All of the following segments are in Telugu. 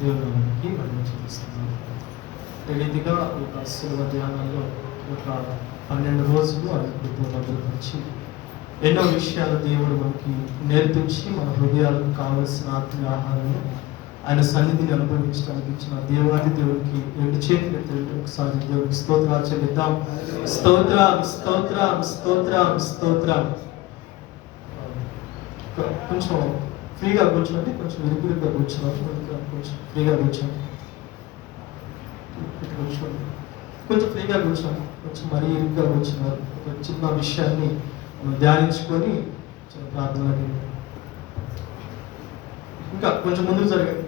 దేవునికి మనం చూపిస్తున్నాం. రీతిగా ఒక శిలువ ధ్యానంలో ఒక 12 రోజులు అనుకుంటూ భద్రపరిచి ఎన్నో విషయాలు దేవుడు మనకి నేర్పించి మన హృదయాలకు కావలసిన ఆత్మీయ ఆహారాన్ని ఆయన సన్నిధిని అనుభవించడానికి ఇచ్చిన దేవాది దేవుడికి 2 చేతులు ఎత్తి ఒకసారి దేవుడికి స్తోత్రాలు చెల్లిద్దాం. స్తోత్రం స్తోత్రం స్తోత్రం స్తోత్రం. కొంచెం ఫ్రీగా కూర్చోండి, కొంచెం ఇరుకురుగా కూర్చోవాలి, కొంచెం ఫ్రీగా కూర్చోండి, కూర్చోండి, కొంచెం ఫ్రీగా కూర్చోండి. కొంచెం మరీ ఇరుగ్గా కూర్చున్నారు. ఒక చిన్న విషయాన్ని మనం ధ్యానించుకొని చిన్న ప్రార్థనలకి ఇంకా కొంచెం ముందుకు జరగండి.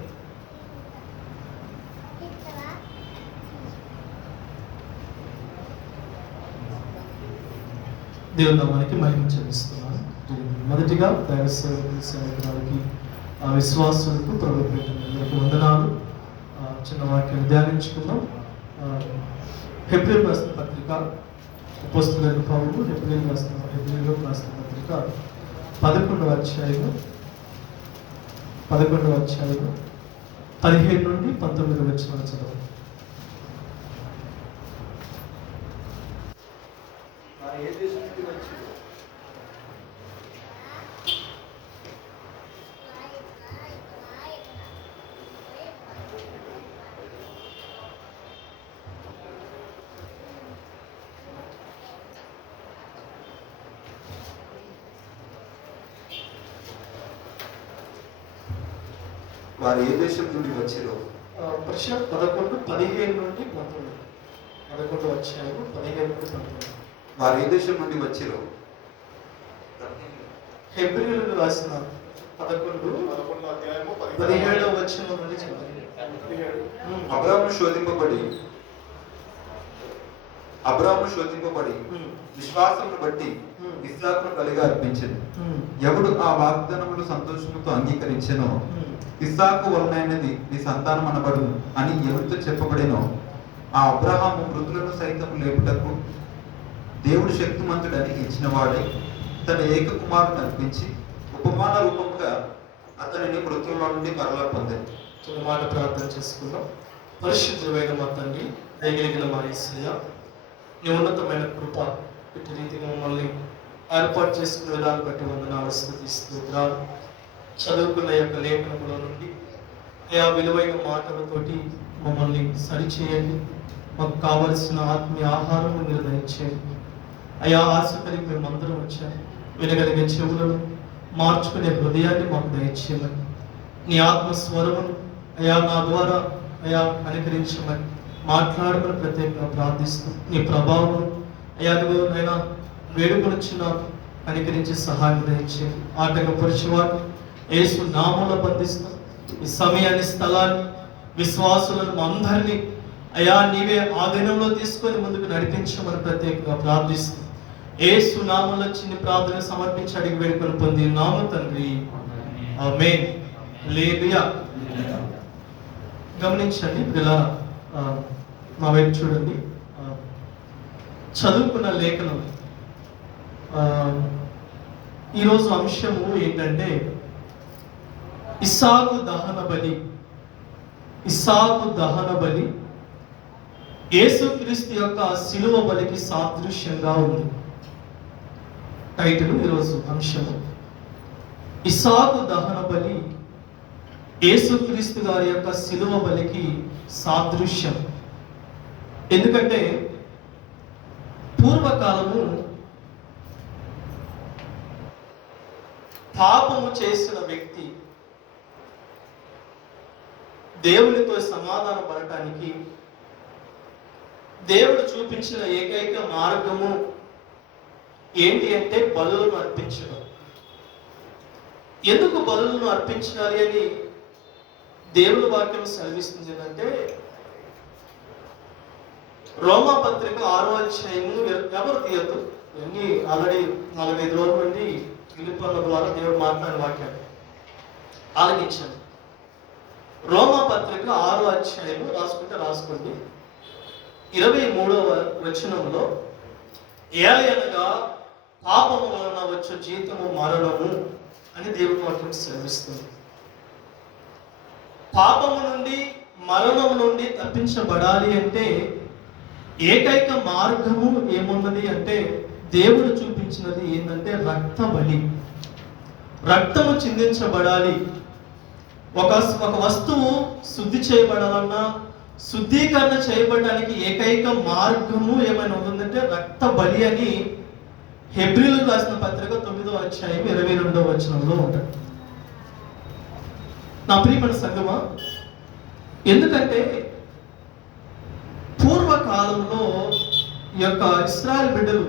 దేవుని నామానికి మహిమ చెల్లిస్తున్నాను. మొదటిగా దైవ సేవకులకి విశ్వాసులకు ప్రభు పెట్టినందుకు వందనాలు. చిన్న వాక్యాన్ని ధ్యానించుకుందాం. హెబ్రీయులకు రాసిన పత్రిక అపోస్తలుడైన పౌలు హెబ్రీయులకు రాసిన పత్రిక 11వ అధ్యాయము 17 నుండి 19 వచనాలు చదవండి. వారు ఏ దేశం నుండి వచ్చిరో? ప్రశ్న 11, 15 నుండి 19. 11 అధ్యాయము 15 నుండి 19. వారు ఏ దేశం నుండి వచ్చిరో? హెబ్రీయులకు రాసిన 11 అధ్యాయము 17వ వచనం నుండి చదవండి. అబ్రాహాము శోధింపబడి విశ్వాసమును బట్టి ఇస్సాకును బలిగా అర్పించెను. ఎవడు ఆ వాగ్దానములు సంతోషముతో అంగీకరించెనో ఇస్సాకు వలనైనది నీ సంతానం అనబడును అని ఎవరితో చెప్పబడినో ఆ అబ్రహాము మృతులను సైతం లేపుటకు దేవుడు శక్తిమంతుడని ఇచ్చిన వాడే తన ఏక కుమారుని అర్పించి ఉపమాన రూపంగా అతనిని మృతుల్లో నుండి మరలా పొందాడు. చిన్న మాట ప్రార్థన చేసుకుందాం. పరిశుద్ధమైన మా తండ్రి, దయగలిగిన మా యేసయ్య, నీ ఉన్నతమైన కృప ఇటు రీతిగా మమ్మల్ని ఏర్పాటు చేసుకునే విధానం బట్టి వందనాలు స్తుతిస్తున్నాను. చదువుకున్న యొక్క లేఖనములో నుండి అయా విలువైన మాటలతోటి మమ్మల్ని సరిచేయండి. మాకు కావలసిన ఆత్మీయ ఆహారము మీరు దయచేయండి. అయా ఆశ కలిగి మేమందరం వచ్చాము. వినగలిగే చెవులను, మార్చుకునే హృదయాన్ని మాకు దయచేయమని, నీ ఆత్మస్వరమును అయా నా ద్వారా అయా అనుకరించమని, మాట్లాడమని ప్రత్యేకంగా ప్రార్థిస్తూ నీ ప్రభావం అయా అయినా వేడుకొనిచ్చిన అనుకరించి సహాయం దయచేయండి. ఆటంకపరిచేవాడిని యేసు నామంలో బంధిస్తాం. ఈ సమయాన్ని, స్థలాన్ని, విశ్వాసులను అందరినీ అయా నీవే ఆధీనంలో తీసుకొని ముందుకు నడిపించమని ప్రత్యేకంగా ప్రార్థిస్తాం. యేసు నామంలో చిన్ని ప్రార్థన సమర్పించి అడిగి వేడుకలు పొంది నామ తండ్రి, ఆమేన్. హల్లెలూయా. గమనించండి, ఇలా మా వైపు చూడండి. చదువుకున్న లేఖనం ఈరోజు అంశము ఏంటంటే ఇస్సాకు దహన బలి యేసుక్రీస్తు యొక్క శిలువ బలికి సాదృశ్యంగా ఉంది. టైటిల్ ఈరోజు అంశము ఇస్సాకు దహన బలి యేసుక్రీస్తు గారి యొక్క శిలువ బలికి సాదృశ్యం. ఎందుకంటే పూర్వకాలము పాపము చేసిన వ్యక్తి దేవునితో సమాధాన పడటానికి దేవుడు చూపించిన ఏకైక మార్గము ఏంటి అంటే బలులను అర్పించడం. ఎందుకు బలులను అర్పించాలి అని దేవుని వాక్యం సెలవిస్తుంది అంటే, రోమా పత్రిక 6వ అధ్యాయము ఎవరు తీయద్దు, ఇవన్నీ ఆల్రెడీ 4-5 రోజుల నుండి ఫిలిప్పీల ద్వారా దేవుడు మాట్లాడిన వాక్యాలు ఆలకించాను. రోమా పత్రిక 6వ అధ్యాయము రాసుకోండి. 23వ వచనంలో ఏలయనగా పాపము వలన వచ్చు జీతము మరణము అని దేవుని వాక్యం సెలవిస్తుంది. పాపము నుండి మరణం నుండి తప్పించబడాలి అంటే ఏకైక మార్గము ఏమున్నది అంటే దేవుడు చూపించినది ఏంటంటే రక్త బలి. రక్తము చిందించబడాలి. ఒక వస్తువు శుద్ధి చేయబడాలన్నా శుద్ధీకరణ చేయబడడానికి ఏకైక మార్గము ఏమైనా ఉందంటే రక్త బలి అని హెబ్రీలకు రాసిన పత్రిక 9వ అధ్యాయం 22వ వచనంలో ఉంటుంది. నా ప్రియమైన సంగమా, ఎందుకంటే పూర్వకాలంలో ఈ యొక్క ఇశ్రాయేలు బిడ్డలు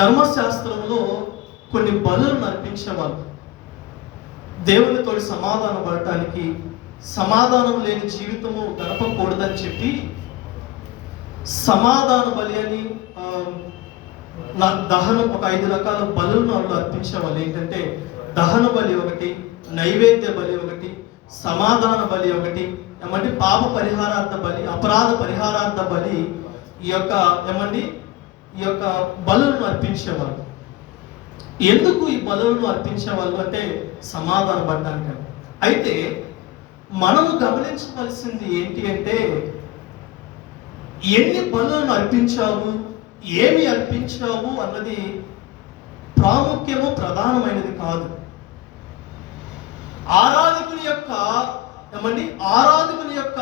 ధర్మశాస్త్రంలో కొన్ని బలులను అర్పించేవాళ్ళు. దేవునితో సమాధాన పడటానికి, సమాధానం లేని జీవితము గడపకూడదని చెప్పి సమాధాన బలి అని దహనం ఒక 5 రకాల బలులను వాళ్ళు అర్పించేవాళ్ళు. ఏంటంటే దహన బలి ఒకటి, నైవేద్య బలి ఒకటి, సమాధాన బలి ఒకటి, ఏమంటే పాప పరిహారార్థ బలి, అపరాధ పరిహారార్థ బలి. ఈ యొక్క బలులను అర్పించేవాళ్ళు. ఎందుకు ఈ బలులను అర్పించేవాళ్ళు అంటే సమాధాన పడడానికి. అయితే మనము గమనించవలసింది ఏంటి అంటే ఎన్ని బలులను అర్పించావు, ఏమి అర్పించావు అన్నది ప్రాముఖ్యము, ప్రధానమైనది కాదు. ఆరాధకుని యొక్క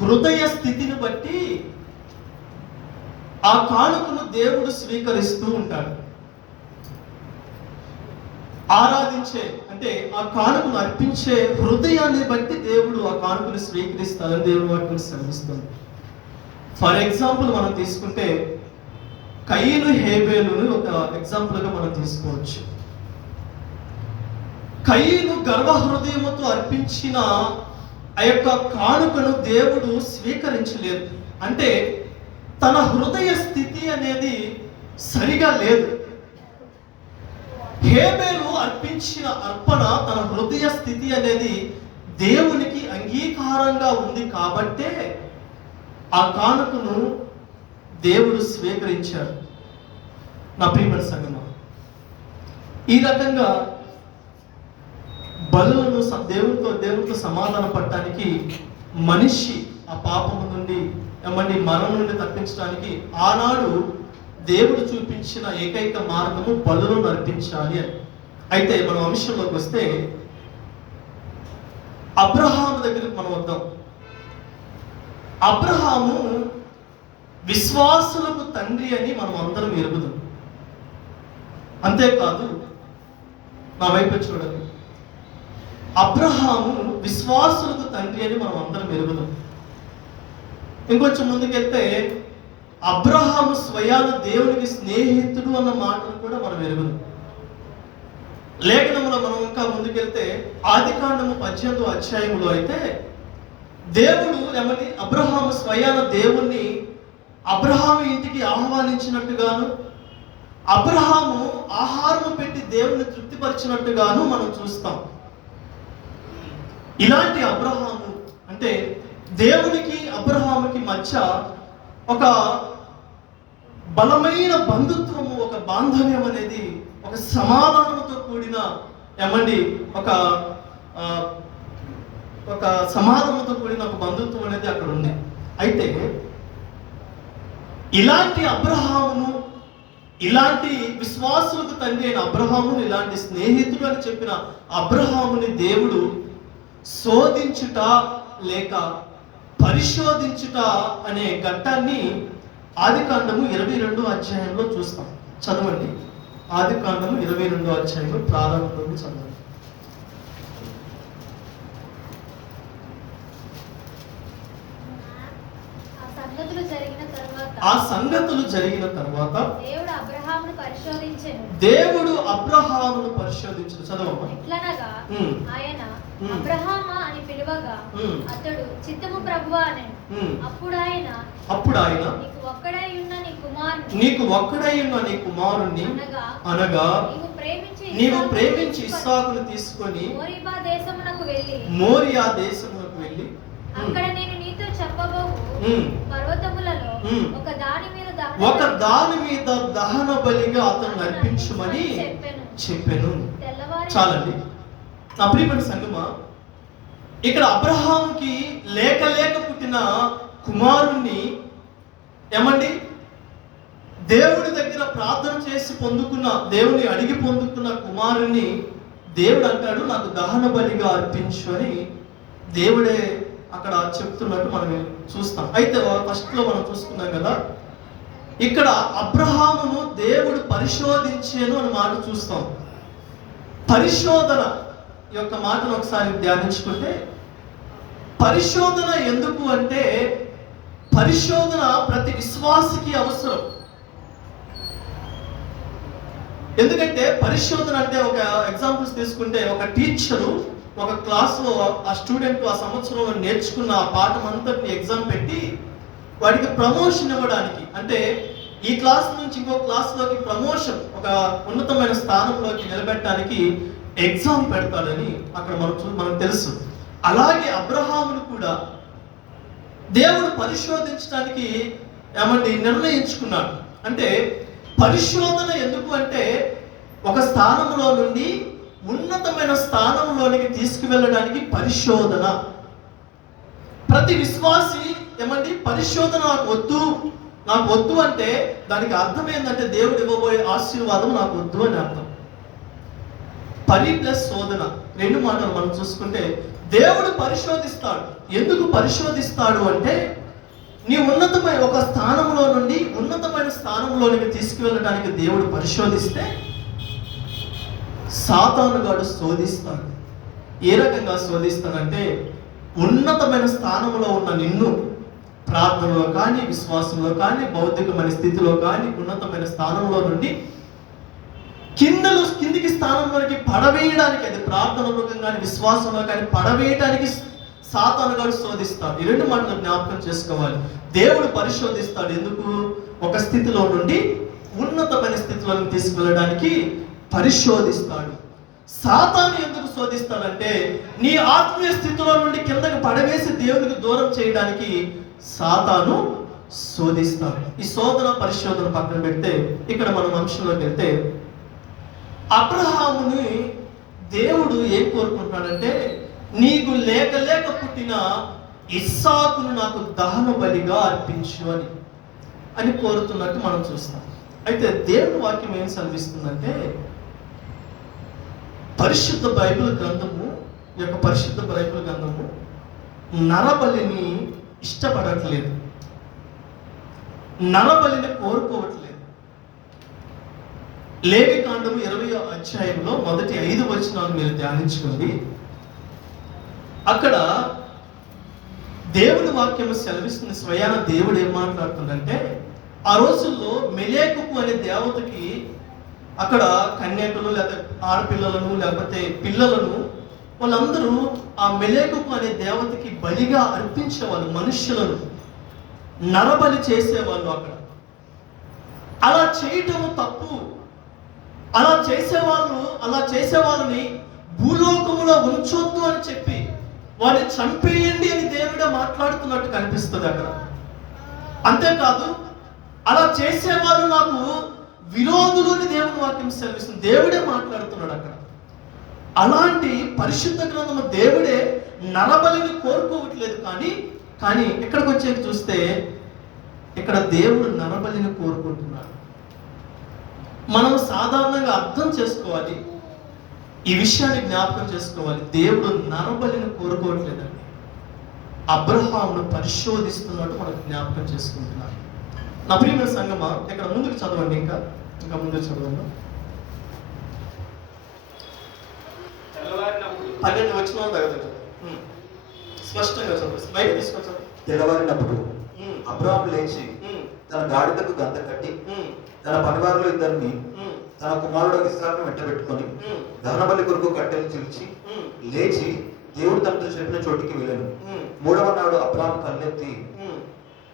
హృదయ స్థితిని బట్టి ఆ కానుకను దేవుడు స్వీకరిస్తూ ఉంటాడు. ఆరాధించే అంటే ఆ కానుకను అర్పించే హృదయాన్ని బట్టి దేవుడు ఆ కానుకను స్వీకరిస్తాడని దేవుడు వాటిని శ్రమిస్తుంది. ఫర్ ఎగ్జాంపుల్ మనం తీసుకుంటే కయీను హేబేలును ఒక ఎగ్జాంపుల్గా మనం తీసుకోవచ్చు. కయీను గర్వ హృదయముతో అర్పించిన ఆ యొక్క కానుకను దేవుడు స్వీకరించలేదు. అంటే తన హృదయ స్థితి అనేది సరిగా లేదు. హేబేలు అర్పించిన అర్పణ తన హృదయ స్థితి అనేది దేవునికి అంగీకారంగా ఉంది కాబట్టే ఆ కానుకను దేవుడు స్వీకరించాడు. నా ప్రియమైన సంగమా, ఈ రకంగా బలులను దేవునితో సమాధాన పడటానికి మనిషి ఆ పాపము నుండి మరణం నుండి తప్పించడానికి ఆనాడు దేవుడు చూపించిన ఏకైక మార్గము బలులను అర్పించాలి అని. అయితే మనం అంశంలోకి వస్తే అబ్రహాము దగ్గరికి మనం వద్దాం. అబ్రహాము విశ్వాసులకు తండ్రి అని మనం అందరం ఎరుగుదాం. అంతేకాదు, నా వైపు చూడండి, అబ్రహాము విశ్వాసులకు తండ్రి అని మనం అందరం ఎరుగుదాం. ఇంకొంచెం ముందుకెళ్తే అబ్రహాము స్వయాన దేవునికి స్నేహితుడు అన్న మాటను కూడా మనం ఎరుగుదాం. లేఖనంలో మనం ఇంకా ముందుకెళ్తే ఆదికాండము 18వ అధ్యాయంలో అయితే దేవుడు అబ్రహాము స్వయాన దేవుణ్ణి అబ్రహాము ఇంటికి ఆహ్వానించినట్టుగాను, అబ్రహాము ఆహారము పెట్టి దేవుని తృప్తిపరిచినట్టుగాను మనం చూస్తాం. ఇలాంటి అబ్రహాము అంటే దేవునికి అబ్రహాముకి మధ్య ఒక బలమైన బంధుత్వము, ఒక బాంధవ్యం అనేది, ఒక సమాధానంతో కూడిన ఒక సమాధానంతో కూడిన ఒక బంధుత్వం అనేది అక్కడ ఉంది. అయితే ఇలాంటి అబ్రహామును, ఇలాంటి విశ్వాసులకు తండ్రి అయిన అబ్రహామును, ఇలాంటి స్నేహితుడు అని చెప్పిన అబ్రహాముని దేవుడు శోధించుట లేక పరిశోధించుట అనే ఘట్టాన్ని ఆదికాండము 22వ అధ్యాయంలో చూస్తాం. చదవండి. ఆదికాండము 22వ అధ్యాయంలో ప్రారంభంలో చదవండి. ఆ సంగతులు జరిగిన తర్వాత దేవుడు అబ్రహామును పరిశోధించెను. చదవమ్మా. ఎట్లనగా ఆయన అబ్రహామా అని పిలువగా అతడు చిత్తము ప్రభువా అనెను. అప్పుడు ఆయన నీకు ఒక్కడై ఉన్న నీ కుమారుణ్ణి అనగా నీవు ప్రేమించి ఇస్సాకును తీసుకొని మోరియా దేశమునకు వెళ్ళి అక్కడ నేను నీతో చెప్పబోవు పర్వతములలో ఒక దాని మీద దహన బలిగా అతను అర్పించమని చెప్పాను. చాలండి. నా ప్రియమైన సంగమా, ఇక్కడ అబ్రహాముకి లేక లేక పుట్టిన కుమారుణ్ణి ఏమండి దేవుడి దగ్గర ప్రార్థన చేసి పొందుకున్న, దేవుని అడిగి పొందుకున్న కుమారుణ్ణి దేవుడు అంటాడు నాకు దహన బలిగా అర్పించు అని దేవుడే అక్కడ చెప్తున్నట్టు మనం చూస్తాం. అయితే ఫస్ట్ లో మనం చూసుకున్నాం కదా, ఇక్కడ అబ్రహామును దేవుడు పరిశోధించేను అని మాట చూస్తాం. పరిశోధన యొక్క మాటను ఒకసారి ధ్యానించుకుంటే, పరిశోధన ఎందుకు అంటే పరిశోధన ప్రతి విశ్వాసికి అవసరం. ఎందుకంటే పరిశోధన అంటే, ఒక ఎగ్జాంపుల్స్ తీసుకుంటే, ఒక టీచరు ఒక క్లాస్లో ఆ స్టూడెంట్ ఆ సంవత్సరంలో నేర్చుకున్న ఆ పాఠం అంతటిని ఎగ్జామ్ పెట్టి వాడికి ప్రమోషన్ ఇవ్వడానికి, అంటే ఈ క్లాస్ నుంచి ఇంకో క్లాస్లోకి ప్రమోషన్, ఒక ఉన్నతమైన స్థానంలోకి నిలబెట్టడానికి ఎగ్జామ్ పెడతాడని అక్కడ మనకు తెలుసు. అలాగే అబ్రహామును కూడా దేవుడు పరిశోధించడానికి ఏమండి నిర్ణయించుకున్నాడు. అంటే పరిశోధన ఎందుకు అంటే ఒక స్థానంలో నుండి ఉన్నతమైన స్థానంలోనికి తీసుకువెళ్ళడానికి పరిశోధన. ప్రతి విశ్వాసి ఏమండి పరిశోధన నాకు వద్దు అంటే దానికి అర్థం ఏంటంటే దేవుడు ఇవ్వబోయే ఆశీర్వాదం నాకు వద్దు అని అర్థం. పరి ప్లస్ శోధన, రెండు మాటలు మనం చూసుకుంటే, దేవుడు పరిశోధిస్తాడు. ఎందుకు పరిశోధిస్తాడు అంటే నీ ఉన్నతమైన ఒక స్థానంలో నుండి ఉన్నతమైన స్థానంలోనికి తీసుకువెళ్ళడానికి దేవుడు పరిశోధిస్తే సాతానుగాడు శోధిస్తాడు. ఏ రకంగా శోధిస్తాడంటే, ఉన్నతమైన స్థానంలో ఉన్న నిన్ను ప్రార్థనలో కానీ, విశ్వాసంలో కానీ, భౌతికమైన స్థితిలో కానీ, ఉన్నతమైన స్థానంలో నుండి కిందికి స్థానంలోనికి పడవేయడానికి, అది ప్రార్థనలో కానీ విశ్వాసంలో కానీ పడవేయడానికి సాతానుగాడు శోధిస్తాడు. ఈ రెండు మాటలు జ్ఞాపకం చేసుకోవాలి. దేవుడు పరిశోధిస్తాడు ఎందుకు? ఒక స్థితిలో నుండి ఉన్నతమైన స్థితిలోకి తీసుకువెళ్ళడానికి పరిశోధిస్తాడు. సాతాను ఎందుకు శోధిస్తాడంటే నీ ఆత్మీయ స్థితిలో నుండి కిందకి పడవేసి దేవునికి దూరం చేయడానికి సాతాను శోధిస్తాడు. ఈ శోధన పరిశోధన పక్కన పెడితే ఇక్కడ మనం అంశంలోకి వెళ్తే, అబ్రహాముని దేవుడు ఏం కోరుకుంటున్నాడంటే నీకు లేక లేక పుట్టిన ఇస్సాకును నాకు దహన బలిగా అర్పించు అని కోరుతున్నట్టు మనం చూస్తాం. అయితే దేవుని వాక్యం ఏం సెలవిస్తుందంటే, పరిశుద్ధ బైబిల్ గ్రంథము నరబలిని ఇష్టపడట్లేదు, నరబలిని కోరుకోవట్లేదు. లేవికాండము 20వ అధ్యాయంలో మొదటి 5 వచనాలు మీరు ధ్యానించుకోండి. అక్కడ దేవుని వాక్యం సెలవిస్తుంది. స్వయాన దేవుడు ఏం మాట్లాడుతుందంటే, ఆ రోజుల్లో మెలేకుకు అనే దేవతకి అక్కడ కన్యకులు లేకపోతే ఆడపిల్లలను లేకపోతే పిల్లలను వాళ్ళందరూ ఆ మెలేకుకు అనే దేవతకి బలిగా అర్పించేవాళ్ళు. మనుష్యులను నరబలి చేసేవాళ్ళు. అక్కడ అలా చేయటం తప్పు. అలా చేసేవాళ్ళని భూలోకములో ఉంచొద్దు అని చెప్పి వారిని చంపేయండి అని దేవుడే మాట్లాడుతున్నట్టు కనిపిస్తుంది అక్కడ. అంతేకాదు, అలా చేసేవాళ్ళు నాకు విరోధులు అని దేవుని వాక్యం సెలవిస్తుంది. దేవుడే మాట్లాడుతున్నాడు అక్కడ. అలాంటి పరిశుద్ధ గ్రంథము దేవుడే నరబలిని కోరుకోవట్లేదు. కానీ ఇక్కడికి వచ్చేది చూస్తే ఇక్కడ దేవుడు నరబలిని కోరుకుంటున్నాడు. మనం సాధారణంగా అర్థం చేసుకోవాలి, ఈ విషయాన్ని జ్ఞాపకం చేసుకోవాలి. దేవుడు నరబలిని కోరుకోవట్లేదండి, అబ్రహామును పరిశోధిస్తున్నట్టు మనకు జ్ఞాపకం చేసుకుంటున్నాడు. నా ప్రియమైన సంగమా, ఇక్కడ ముందుకు చదవండి, ఇంకా ముందుకు చదవండి. 12 వచనాలు తగ్గదు, స్పష్టంగా చదువు. బయట తీసుకొచ్చారు. తెల్లవారినప్పుడు అబ్రహాము లేచి తన గాడిదకు గంత కట్టి తన పనివారిలో ఇద్దరిని తన కుమారుడు ఇస్సాకును వెంటబెట్టుకొని దహనబలి కొరకు కట్టెలు చిల్చి లేచి దేవుడు తనతో చెప్పిన చోటికి వెళ్ళాను. 3వ నాడు అబ్రహాము కళ్ళెత్తి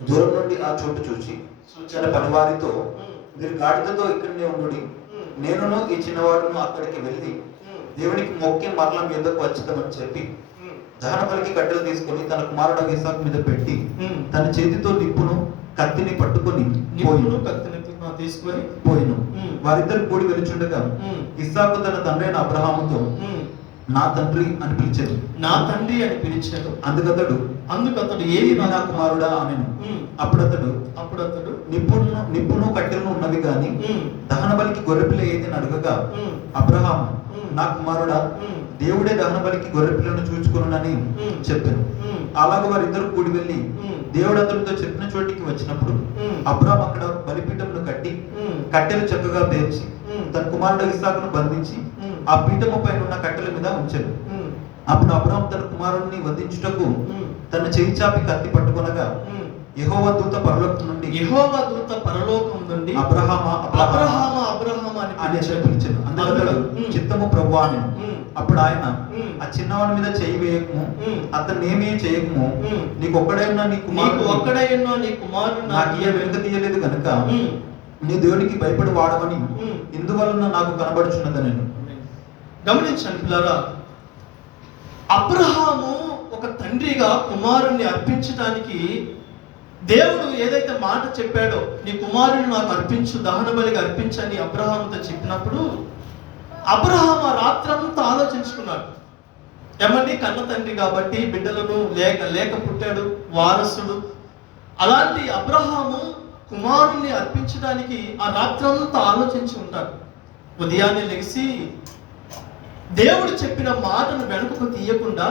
దూరం నుండి ఆ చోటు చూచి తన పనివారితో, మీరు గాడిదతో ఇక్కడనే ఉండుడి, నేనును ఈ చిన్నవాడును అక్కడికి వెళ్ళి దేవునికి మొక్కి మరల మీదకు వచ్చేదామని చెప్పి దహనబలికి కట్టెలు తీసుకొని తన కుమారుడు ఇస్సాకు మీద పెట్టి తన చేతితో నిప్పును కత్తిని పట్టుకొని పోయిను. వారిద్దరు కూడి వెలుచుండగా ఇస్సాకు తన తండ్రైన అబ్రహాముతో, నా తండ్రి అని పిలిచాను. నా తండ్రి అని పిలిచాడు. అందుకతడు ఏమి నా కుమారుడా అనెను. ఉమ్. అప్పుడు అతడు అతడు నిప్పును కట్టెలను ఉన్నవి గాని దహన బలికి గొర్రెపిల్ల ఏది అని అడగగా ఉమ్. అబ్రహాము ఉమ్. నా కుమారుడా ఉమ్. దేవుడే దహన బలికి గొర్రెపిల్లను చూచుకొనునని చెప్పాను. అలాగే వారిద్దరు కూడి వెళ్ళి దేవుడు అతనితో చెప్పిన చోటికి వచ్చినప్పుడు అబ్రాహాం అక్కడ బలిపీఠమును కట్టి కట్టెలు చక్కగా పేర్చి తన కుమారుడు ఇస్సాకును బంధించి ఆ పీఠము పైన ఉన్న కట్టెల మీద ఉంచాడు. అప్పుడు అబ్రాహాం తన కుమారుడిని వధించుటకు తన చేయి చాపి కత్తి పట్టుకొనగా యెహోవా దూత పరలోకం నుండి అబ్రహామా అని పిలిచాడు. అందుకతడు చిత్తము ప్రభువా అనెను. అప్పుడు ఆయన ఆ చిన్నవాడి మీద చేయి వేయకము, అతన్ని ఏమీ చేయకము, నీకు ఒక్కడైనా నీ కుమారుడు నాకు వెనుక తీయలేదు కనుక నీ దేవునికి భయపడి వాడమని ఇందువలన నాకు కనబడుచున్నది. నేను గమనించండి పిల్లరా, అబ్రహాము ఒక తండ్రిగా కుమారుణ్ణి అర్పించడానికి దేవుడు ఏదైతే మాట చెప్పాడో, నీ కుమారుని నాకు అర్పించు, దహన బలిగా అర్పించని అబ్రహాముతో చెప్పినప్పుడు అబ్రహాము ఆ రాత్రంతా ఆలోచించుకున్నాడు. ఏమండి, కన్న తండ్రి కాబట్టి బిడ్డలను లేక పుట్టాడు, వారసుడు. అలాంటి అబ్రహాము కుమారుణ్ణి అర్పించడానికి ఆ రాత్రంతా ఆలోచించి ఉంటాడు. ఉదయాన్నే లెగిసి దేవుడు చెప్పిన మాటను వెనుకకు తీయకుండా,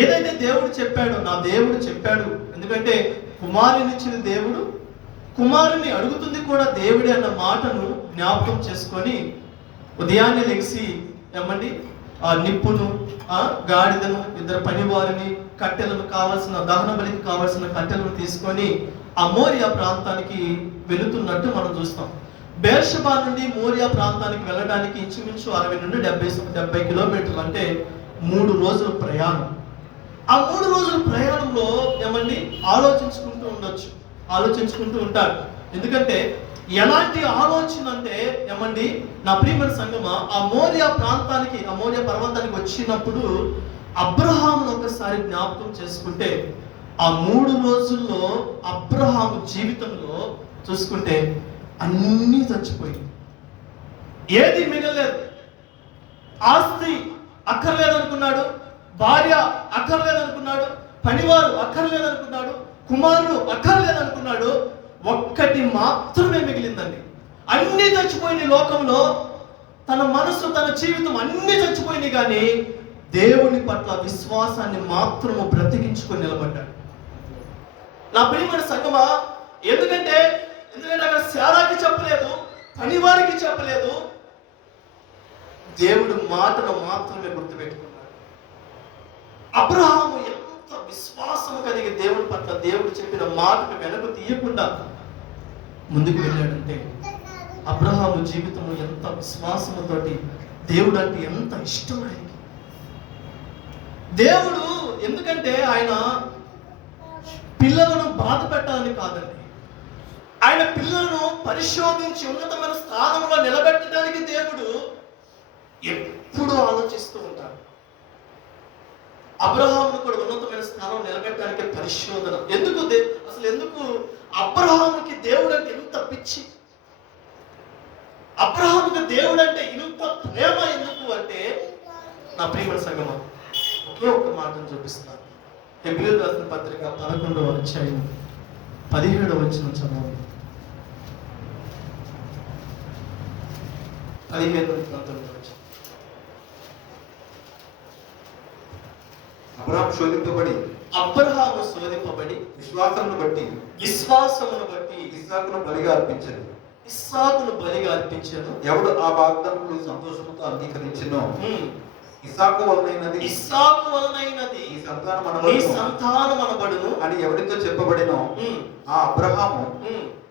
ఏదైతే దేవుడు చెప్పాడో, నా దేవుడు చెప్పాడు, ఎందుకంటే కుమారునిచ్చిన దేవుడు, కుమారుని అడుగుతుంది కూడా దేవుడే అన్న మాటను జ్ఞాపకం చేసుకొని ఉదయాన్నే లెగిసి ఏమండి ఆ నిప్పును, గాడిదను, ఇద్దరు పనివారిని, కట్టెలను, కావాల్సిన దహన బలికి కావాల్సిన కట్టెలను తీసుకొని ఆ మోరియా ప్రాంతానికి వెళుతున్నట్టు మనం చూస్తాం. బేర్షబా నుండి మోరియా ప్రాంతానికి వెళ్ళడానికి ఇంచుమించు 60 నుండి 70 కిలోమీటర్లు, అంటే 3 రోజుల ప్రయాణం. ఆ 3 రోజుల ప్రయాణంలో ఏమండి ఆలోచించుకుంటూ ఉంటాడు. ఎందుకంటే ఎలాంటి ఆలోచన అంటే ఏమండి, నా ప్రియమైన సంగమా, ఆ మోరియా ప్రాంతానికి, ఆ మోరియా పర్వతానికి వచ్చినప్పుడు అబ్రహామును ఒకసారి జ్ఞాపకం చేసుకుంటే, ఆ 3 రోజుల్లో అబ్రహాము జీవితంలో చూసుకుంటే అన్నీ చచ్చిపోయింది, ఏది మిగలేదు. ఆస్తి అక్కర్లేదనుకున్నాడు, భార్య అక్కర్లేదనుకున్నాడు, పనివారు అక్కర్లేదనుకున్నాడు, కుమారుడు అక్కర్లేదనుకున్నాడు, ఒక్కటి మాత్రమే మిగిలిందండి. అన్నీ చచ్చిపోయినాయి లోకంలో, తన మనసు, తన జీవితం అన్నీ చచ్చిపోయినాయి, కానీ దేవుని పట్ల విశ్వాసాన్ని మాత్రము బ్రతికించుకొని నిలబడ్డాడు. నా ప్రియమైన సంగమా, ఎందుకంటే అక్కడ శారాకి చెప్పలేదు, పనివారికి చెప్పలేదు, దేవుడు మాటను మాత్రమే గుర్తుపెట్టుకున్నాడు. అబ్రహాము ఎంత విశ్వాసము కలిగి దేవుడి పట్ల, దేవుడు చెప్పిన మాటను వెనక్కు తీయకుండా ముందుకు వెళ్ళాడంటే, అబ్రహాము జీవితము ఎంత విశ్వాసముతోటి, దేవుడు అంటే ఎంత ఇష్టం ఆయనకి. దేవుడు ఎందుకంటే ఆయన పిల్లలను బాధ పెట్టాలని కాదండి, ఆయన పిల్లలను పరిశోధించి ఉన్నతమైన స్థానంలో నిలబెట్టడానికి దేవుడు ఎప్పుడూ ఆలోచిస్తూ ఉంటాడు. అబ్రహామును కూడా ఉన్నతమైన స్థానం నిలబెట్టడానికి పరిశోధన. ఎందుకు అబ్రహాముకి దేవుడు అంటే ఎంత పిచ్చి, అబ్రహాముకి దేవుడు అంటే ఇంత ప్రేమ ఎందుకు అంటే, నా ప్రియమైన సంగమా, ఒకే ఒక్క మాటను చూపిస్తున్నాను. హెబ్రీయులకు రాసిన పత్రిక 11వ అధ్యాయం 17వ వచనం చదవండి. 15 నుండి 19 వచనం. అబ్రహాము శోధింపబడి విశ్వాసమును బట్టి ఇస్సాకును బలిగా అర్పించాను. ఎవడు ఆ వాగ్దానములు సంతోషముతో అంగీకరించెనో ఇస్సాకు వలనైనది ఈ సంతానం అనబడును అని ఎవరితో చెప్పబడినో ఆ అబ్రహాము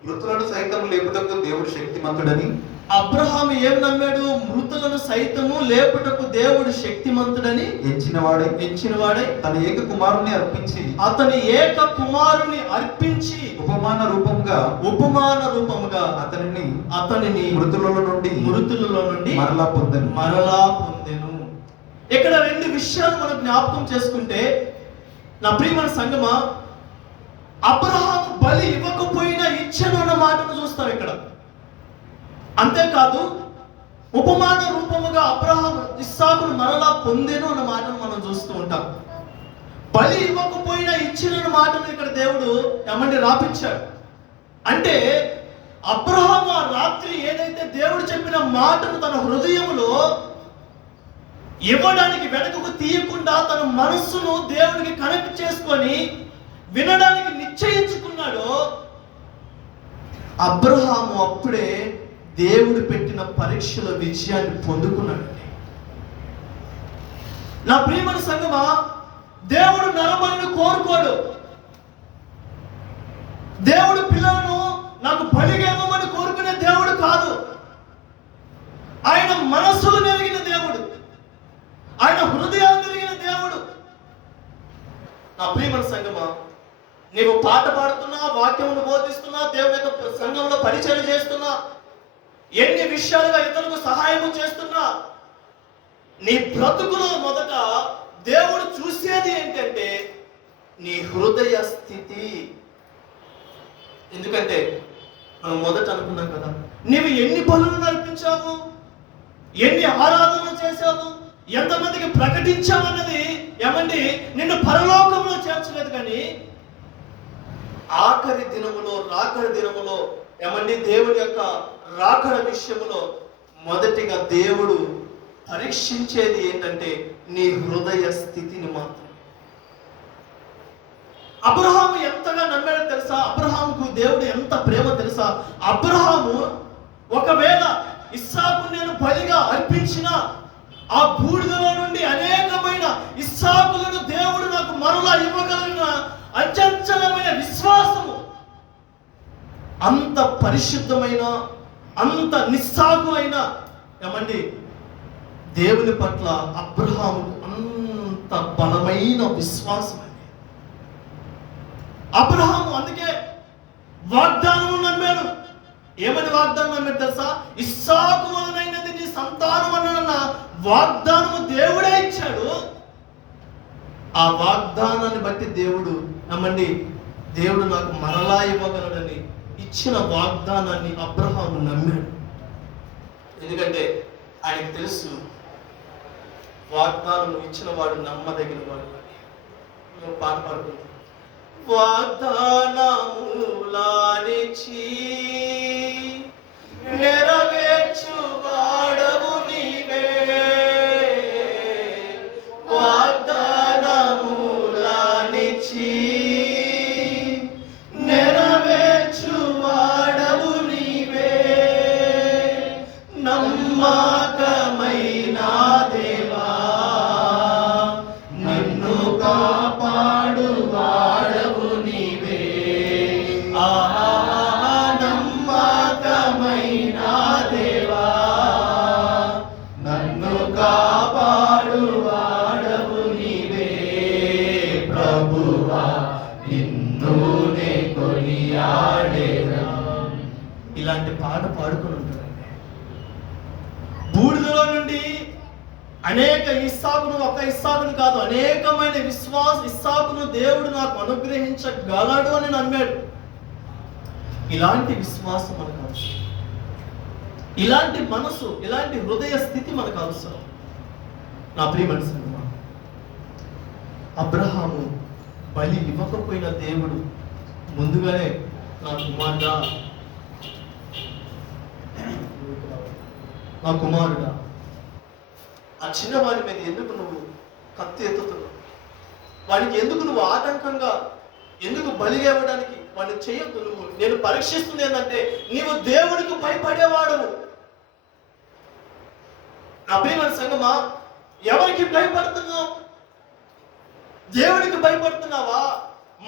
మృతులను సైతం లేపుటకు దేవుడు శక్తిమంతుడని. అబ్రహాము ఏం నమ్మాడు? మృతులను సైతము లేపుటకు దేవుడు శక్తిమంతుడని ఎంచినవాడే అతని ఏక కుమారుని అర్పించి ఉపమాన రూపముగా అతనిని మృతులలో నుండి మరలా పొందెను. ఇక్కడ 2 విషయాలు మనం జ్ఞాపకం చేసుకుంటే, నా ప్రియమైన సంగమా, అబ్రహాము బలి ఇవ్వకపోయినా ఇచ్చెను అన్న మాటను చూస్తాం ఇక్కడ. అంతేకాదు, ఉపమాన రూపముగా అబ్రహాము ఇస్సాకును మరలా పొందెను అన్న మాటను మనం చూస్తూ ఉంటాం. బలి ఇవ్వకపోయినా ఇచ్చిన మాటను ఇక్కడ దేవుడు ఏమంటే రాపించాడు. అంటే అబ్రహాము ఆ రాత్రి ఏదైతే దేవుడు చెప్పిన మాటను తన హృదయంలో ఇవ్వడానికి వెనకకు తీయకుండా తన మనస్సును దేవుడికి కనెక్ట్ చేసుకొని వినడానికి నిశ్చయించుకున్నాడో, అబ్రహాము అప్పుడే దేవుడు పెట్టిన పరీక్షల విజయాన్ని పొందుకున్నాడు. నా ప్రియమైన సంగమా, దేవుడు నరబలిని కోరుకోడు. దేవుడు పిల్లలను నాకు బలిగా ఇవ్వమని కోరుకునే దేవుడు కాదు. ఆయన మనస్సులు నెరిగిన దేవుడు, ఆయన హృదయాలు నెరిగిన దేవుడు. నా ప్రియమైన సంగమా, నీవు పాట పాడుతున్నా, వాక్యమును బోధిస్తున్నా, దేవుని యొక్క సంఘంలో పరిచయం చేస్తున్నా, ఎన్ని విషయాలుగా ఇతరులకు సహాయము చేస్తున్నా, నీ బ్రతుకులో మొదట దేవుడు చూసేది ఏంటంటే నీ హృదయ స్థితి. ఎందుకంటే మనం మొదట అనుకున్నాం కదా, నీవు ఎన్ని బలులు నడిపించావు, ఎన్ని ఆరాధనలు చేశావు, ఎంతమందికి ప్రకటించావు అన్నది ఏమండి నిన్ను పరలోకంలో చేర్చలేదు. కానీ ఆఖరి దినములో, రాకడ దినములో ఏమండి దేవుని యొక్క రాకడ విషయములో మొదటిగా దేవుడు పరీక్షించేది ఏంటంటే నీ హృదయ స్థితిని మాత్రం. అబ్రహాము ఎంతగా నమ్మాడో తెలుసా? అబ్రహాముకు దేవుడు ఎంత ప్రేమ తెలుసా? అబ్రహాము ఒకవేళ ఇస్సాకు నేను బలిగా అర్పించిన ఆ బూడిదలో నుండి అనేకమైన ఇస్సాకులను దేవుడు నాకు మరలా ఇవ్వగలిగిన అచంచలమైన విశ్వాసము, అంత పరిశుద్ధమైన, అంత నిస్సాగు అయిన ఏమండి దేవుని పట్ల అబ్రహాముకు అంత బలమైన విశ్వాసం. అబ్రహాము అందుకే వాగ్దానము నమ్మాడు. ఏమని వాగ్దానం నమ్మాడు తెలుసా? ఇస్సాకు వలనైనది నీ సంతానం అన్న వాగ్దానము దేవుడే ఇచ్చాడు. ఆ వాగ్దానాన్ని బట్టి దేవుడు నమ్మండి, దేవుడు నాకు మరలా ఇవ్వగలడని ఇచ్చిన వాగ్దానాన్ని అబ్రహాము నమ్మాడు. ఎందుకంటే ఆయనకు తెలుసు వాగ్దానం ఇచ్చిన వాడు నమ్మదగిన వాడు అని. పాట పాడుకుంటాం. వాగ్దానములానిచి నెరవేర్చు వాడవు నీవే, వాగ్దానములానిచి నెరవేర్చు వాడవు నీవే, నమ్మకమైన దేవా నిన్ను కాపాడు వాడవు నీవే, నమ్మకమైన దేవా నన్ను కాపాడు వాడవు నీవే, ప్రభువా నిన్ను నే కొనియాడేదా. ఇలాంటి పాట పాడుకుని ఉంటారండి. బూడిదలో నుండి అనేక ఇస్సాకును, ఒక ఇస్సాకును కాదు, అనేకమైన ఇస్సాకును దేవుడు నాకు అనుగ్రహించగలడు అని నమ్మాడు. ఇలాంటి విశ్వాసం మనకు అవసరం, ఇలాంటి మనసు, ఇలాంటి హృదయ స్థితి మనకు అవసరం. నా ప్రియమైన సంగమా, అబ్రహాము బలి ఇవ్వకపోయిన దేవుడు ముందుగానే నా కుమారుడా ఆ చిన్నవాడి మీద ఎందుకు నువ్వు కత్తి ఎత్తుతున్నావు, వాడికి ఎందుకు నువ్వు ఆటంకంగా, ఎందుకు బలిగా ఇవ్వడానికి వాడిని చేయొద్దు. నువ్వు నేను పరీక్షిస్తుంది ఏంటంటే నీవు దేవుడికి భయపడేవాడు. నా ప్రియమైన సంగమా, ఎవరికి భయపడుతున్నావు? దేవుడికి భయపడుతున్నావా?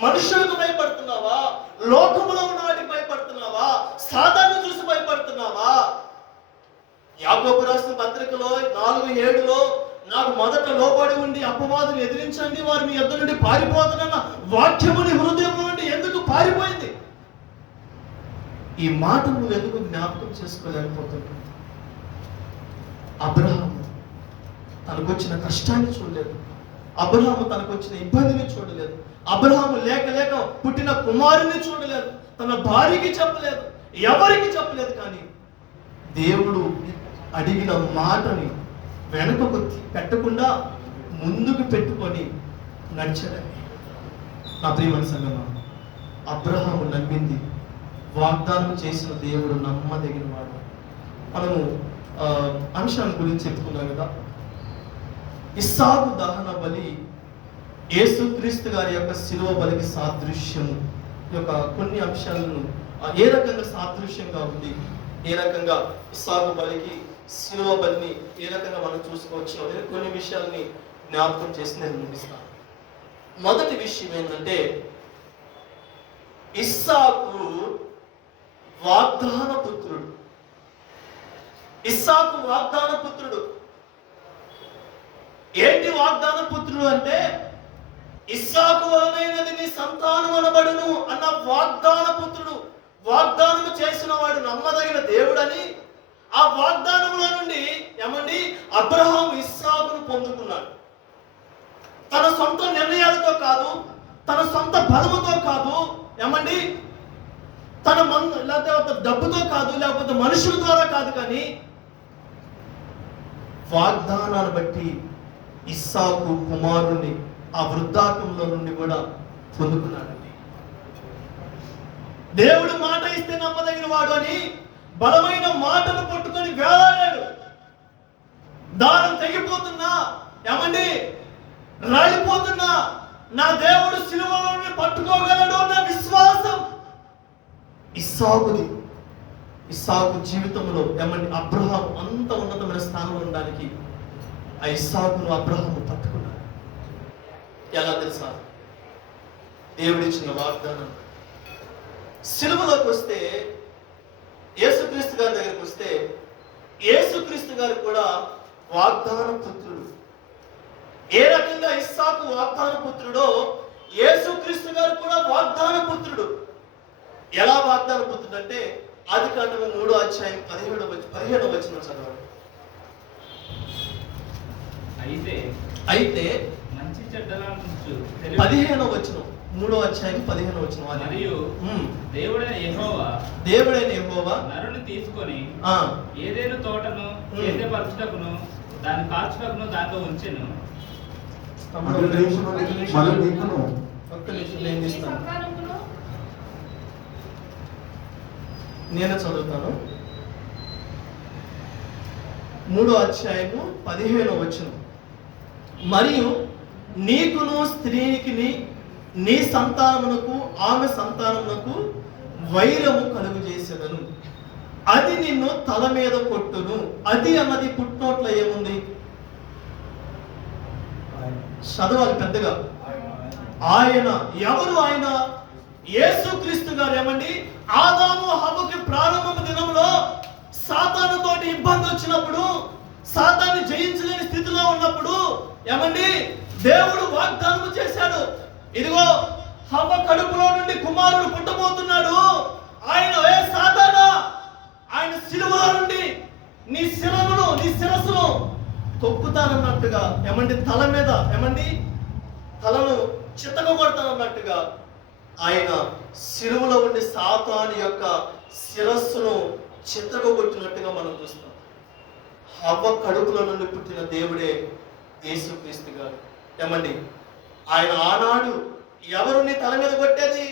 మనుషులకు భయపడుతున్నావా? లోకములో ఉన్న వాటికి భయపడుతున్నావా? సాతాను చూసి భయపడుతున్నావా? యాకోబు రాసిన పత్రికలో 4:7 నాకు మొదట లోబడి ఉండి అపవాదుని ఎదిరించండి, వారు మీ యొద్ద నుండి పారిపోతున్న వాక్యముని హృదయం నుండి ఎందుకు పారిపోయింది? ఈ మాట నువ్వు ఎందుకు జ్ఞాపకం చేసుకోలేకపోతున్నావు? అబ్రహాము తనకొచ్చిన కష్టాన్ని చూడలేదు, అబ్రహాము తనకొచ్చిన ఇబ్బందిని చూడలేదు, అబ్రహాము లేక లేక పుట్టిన కుమారుని చూడలేదు, తన భార్యకి చెప్పలేదు, ఎవరికి చెప్పలేదు. కానీ దేవుడు అడిగిన మాటని వెనకకు పెట్టకుండా ముందుకు పెట్టుకొని నడిచాడండి. నా ప్రియమైన సంగమా, అబ్రహాము నమ్మింది, వాగ్దానం చేసిన దేవుడు నమ్మదగిన వాడు. మనము అంశాల గురించి చెప్పుకున్నాం కదా. ఇస్సాకు దహన బలి యేసుక్రీస్తు గారి యొక్క శిలువ బలికి సాదృశ్యము యొక్క కొన్ని అంశాలను ఏ రకంగా సాదృశ్యంగా ఉంది, ఏ రకంగా ఇస్సాకు బలికి శిలువ బలిని ఏ రకంగా మనం చూసుకోవచ్చు అనేది కొన్ని విషయాల్ని జ్ఞాపకం చేసి నేను ముగిస్తాను. మొదటి విషయం ఏంటంటే, ఇస్సాకు వాగ్దాన పుత్రుడు. ఇస్సాకు వాగ్దాన పుత్రుడు. ఏంటి వాగ్దాన పుత్రుడు అంటే, ఇస్సాకు వలనైనది నీ సంతానం అనబడును అన్న వాగ్దాన పుత్రుడు. వాగ్దానము చేసిన వాడు నమ్మదగిన దేవుడని ఆ వాగ్దానంలో నుండి ఏమండి అబ్రహాం ఇస్సాకును పొందుకున్నాడు. తన సొంత నిర్ణయాలతో కాదు, తన సొంత బలముతో కాదు, ఏమండి తన లేకపోతే డబ్బుతో కాదు, లేకపోతే మనుషుల ద్వారా కాదు, కానీ వాగ్దానాన్ని బట్టి ఇస్సాకు కుమారుణ్ణి ఆ వృద్ధాప్యంలో నుండి కూడా పొందుకున్నాడండి. దేవుడు మాట ఇస్తే నమ్మదగిన వాడు అని బలమైన మాటను పట్టుకొని వేలాడాడు. దారం తెగిపోతున్నా, ఏమండి రాలిపోతున్నా, నా దేవుడు సిలువలో పట్టుకోగలడు అన్న విశ్వాసం ఇస్సాకుది. ఇస్సాకు జీవితంలో ఏమండి అబ్రహాం అంత ఉన్నతమైన స్థానంలో ఉండడానికి ఆ ఇస్సాకును అబ్రహాము పట్టుకున్నాడు. ఎలా తెలుసా? దేవుడిచ్చిన వాగ్దానం. సిలువలోకి వస్తే, యేసుక్రీస్తు గారి దగ్గరికి వస్తే, యేసుక్రీస్తు గారు కూడా వాగ్దాన పుత్రుడు. ఏ రకంగా ఇస్సాకు వాగ్దాన పుత్రుడో యేసుక్రీస్తు గారు కూడా వాగ్దాన పుత్రుడు. ఎలా వాగ్దాన పుత్రుడు అంటే, ఆదికాండము 3వ అధ్యాయం 17వ వచనం చదవండి. అయితే మంచి చెడ్డల నుంచి 15వ వచనం, 3వ అధ్యాయం 15వ వచనం. మరియు దేవుడైన యెహోవా నరుని తీసుకొని ఏదేను తోటను ఏదేపరచుటకును దాన్ని కాల్చుటకును దాంట్లో ఉంచెను. నేను చదువుతాను. 3వ అధ్యాయము 15వ వచనం. మరియు నీకును స్త్రీకి నీ సంతానమునకు ఆమె సంతానమునకు వైరము కలుగు చేసేదను, అది నిన్ను తల మీద కొట్టును. అది అన్నది పుట్టినోట్ల ఏముంది? చదవాలి పెద్దగా. ఆయన ఎవరు? ఆయన యేసుక్రీస్తు గారు. ఏమండి ఆదాము హవ్వకి ప్రారంభం దినంలో సాతానుతోటి ఇబ్బంది వచ్చినప్పుడు, సాతాన్ని జయించలేని స్థితిలో ఉన్నప్పుడు ఏమండి దేవుడు వాగ్దానం చేశాడు, ఇదిగో హవ్వ కడుపులో నుండి కుమారుడు పుట్టబోతున్నాడు. ఆయన ఏ సాతానా, ఆయన సిలువలో నుండి నీ శిరస్సును తొక్కుతానన్నట్టుగా, ఏమండి తల మీద ఏమండి తలను చితకగొడతానన్నట్టుగా ఆయన సిలువలో ఉండి సాతాను యొక్క శిరస్సును చితకగొట్టినట్టుగా మనం చూస్తాం. హవ్వ కడుపులో నుండి పుట్టిన దేవుడే యేసుక్రీస్తు గారు. ఏమండి ఆయన ఆనాడు ఎవరిని తల మీద కొట్టేది?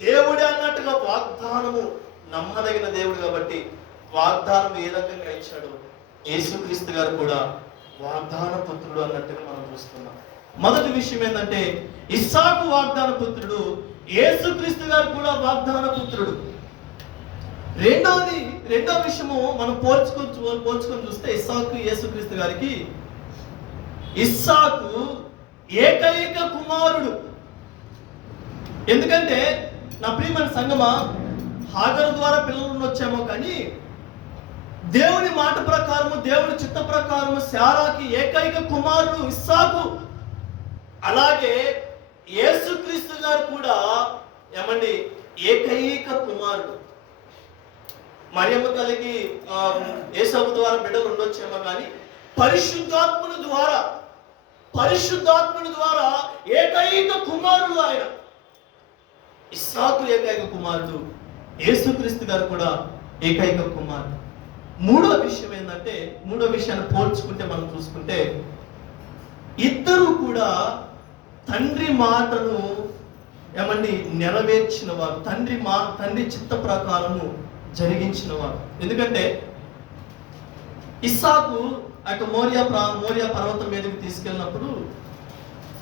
దేవుడే అన్నట్టుగా వాగ్దానము నమ్మదగిన దేవుడు కాబట్టి వాగ్దానం ఏ రకంగా ఇచ్చాడు, యేసుక్రీస్తు గారు కూడా వాగ్దాన పుత్రుడు అన్నట్టుగా మనం చూస్తున్నాం. మొదటి విషయం ఏంటంటే, ఇస్సాకు వాగ్దాన పుత్రుడు, యేసుక్రీస్తు గారు కూడా వాగ్దాన పుత్రుడు. రెండో విషయము మనం పోల్చుకొని చూస్తే, ఇస్సాకు యేసుక్రీస్తు గారికి, ఇస్సాకు ఏకైక కుమారుడు. ఎందుకంటే నా ప్రియమైన సంగమా, హాగరు ద్వారా పిల్లలు ఉండొచ్చేమో కానీ దేవుని మాట ప్రకారము, దేవుని చిత్త ప్రకారము శారాకి ఏకైక కుమారుడు ఇస్సాకు. అలాగే యేసుక్రీస్తు గారు కూడా ఏమండి ఏకైక కుమారుడు. మరియమ్మ తల్లికి యేసవ్వ ద్వారా బిడ్డలు ఉండొచ్చేమో కానీ పరిశుద్ధాత్ముని ద్వారా ఏకైక కుమారుడు ఆయన. ఇస్సాకు ఏకైక కుమారుడు, యేసుక్రీస్తు గారు కూడా ఏకైక కుమారుడు. మూడో విషయం ఏంటంటే, మూడో విషయాన్ని పోల్చుకుంటే మనం చూసుకుంటే, ఇద్దరు కూడా తండ్రి మాటను నెరవేర్చిన వారు, తండ్రి చిత్త ప్రకారము జరిగించిన వారు. ఎందుకంటే ఇస్సాకు మోరియా పర్వతం మీదకి తీసుకెళ్ళినప్పుడు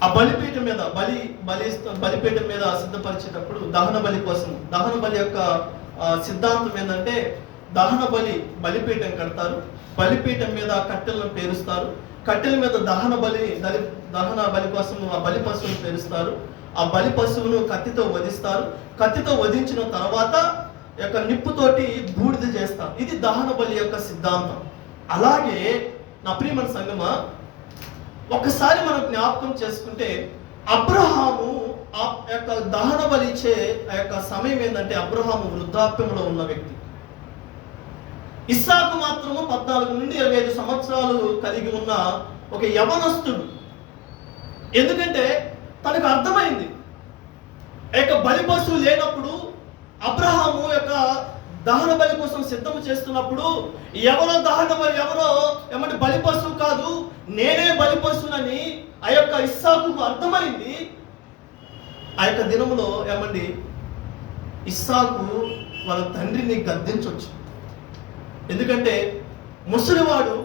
ఆ బలిపీఠం మీద బలిపీఠం మీద సిద్ధపరిచేటప్పుడు దహన బలి కోసం, దహన బలి యొక్క సిద్ధాంతం ఏంటంటే, దహన బలిపీఠం కడతారు, బలిపీఠం మీద కట్టెలను పేరుస్తారు, కట్టెల మీద దహన బలి కోసం ఆ బలి పశువును పేరుస్తారు, ఆ బలి పశువును కత్తితో వధిస్తారు, కత్తితో వధించిన తర్వాత యొక్క నిప్పుతోటి బూడిద చేస్తారు. ఇది దహన బలి యొక్క సిద్ధాంతం. అలాగే నా ప్రియమైన సంగమా, ఒకసారి మనం జ్ఞాపకం చేసుకుంటే, అబ్రహాము ఆ యొక్క దహన బలి ఇచ్చే ఆ యొక్క సమయం ఏంటంటే, అబ్రహాము వృద్ధాప్యంలో ఉన్న వ్యక్తి. ఇస్సాకు మాత్రము 14 నుండి 25 సంవత్సరాలు కలిగి ఉన్న ఒక యవనస్తుడు. ఎందుకంటే తనకు అర్థమైంది, బలి పశువు లేనప్పుడు అబ్రహాము యొక్క దహన బలి కోసం సిద్ధం చేస్తున్నప్పుడు ఎవరో బలి పశువు కాదు, నేనే బలి పశువునని ఆ యొక్క ఇస్సాకుకు అర్థమైంది. ఆ యొక్క దినములో ఇస్సాకు వాళ్ళ తండ్రిని గద్దించవచ్చు. ఎందుకంటే ముసలివాడు